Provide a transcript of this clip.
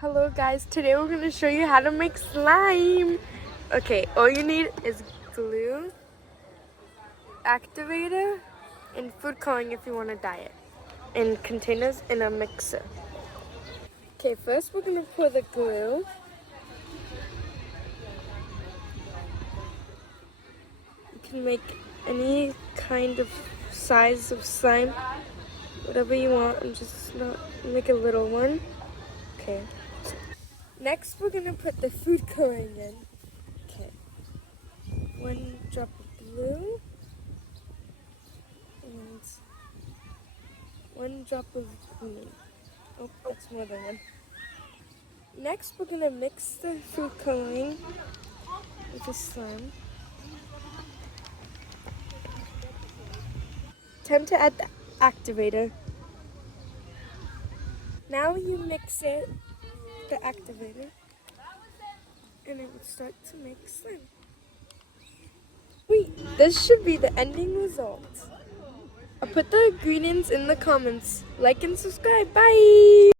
Hello guys, today we're going to show you how to make slime. Okay, all you need is glue, activator, and food coloring if you want to dye it, and containers in a mixer. Okay, first we're going to pour the glue. You can make any kind of size of slime, whatever you want, and just not make a little one. Okay. Next, we're gonna put the food coloring in. Okay. 1 drop of blue and 1 drop of green. Oh, that's more than one. Next, we're gonna mix the food coloring with the slime. Time to add the activator. Now you mix it, the activator, and it will start to make slime. Wait, this should be the ending result. I'll put the ingredients in the comments. Like and subscribe. Bye!